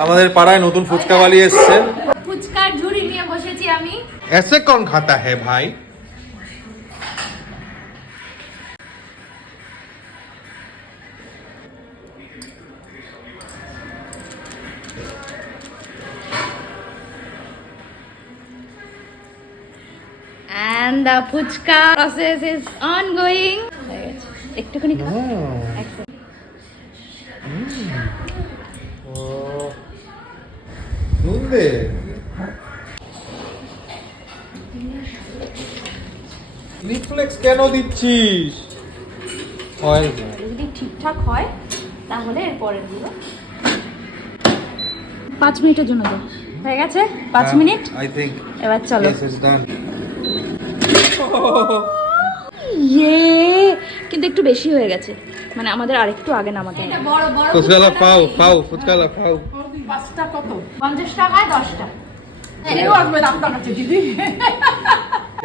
আমাদের পাড়ায় নতুন ফুচকাওয়ালি এসছে। ফুচকার ঝুড়ি নিয়ে বসেছি আমি। ऐसे कौन खाता है भाई? And the fuchka process is ongoing. একটুখানি খাও। নুন দে। রিফ্লেক্স কেন দিচ্ছিস? যদি ঠিকঠাক হয় তাহলে এরপরের গুলো 5 মিনিটের জন্য দাও। হয়ে গেছে 5 মিনিট। I think এবার চলো। yes it's done. কিন্তু একটু বেশি হয়ে গেছে, মানে আমাদের আরেকটু আগে নামাতে হবে। ফুচকালা পাও ফুচকালা পাও। 5টা কত? 50 টাকায় 10টা। কেউ আসবে না আপনার কাছে দিদি।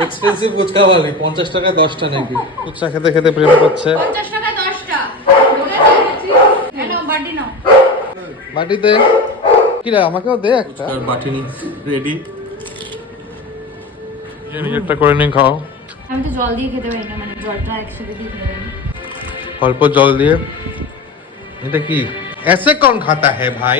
এক্সপেন্সিভ ফুচকাওয়ালি 50 টাকায় 10টা নাকি? ফুচকা খেতে খেতে প্রেম করছে। 50 টাকায় 10টা। নাও বাটি নাও। বাটিতে কি রে, আমাকেও দে একটা। ফুচকার বাটি নি রেডি। নিজেরটা করে নিয়ে খাও। আমি তো জল দিয়ে খেতে পারি না, মানে জলটা একসাথে দিয়ে খেতে পারি না। অল্প জল দিয়ে। এটা কি ऐसे कौन खाता है भाई?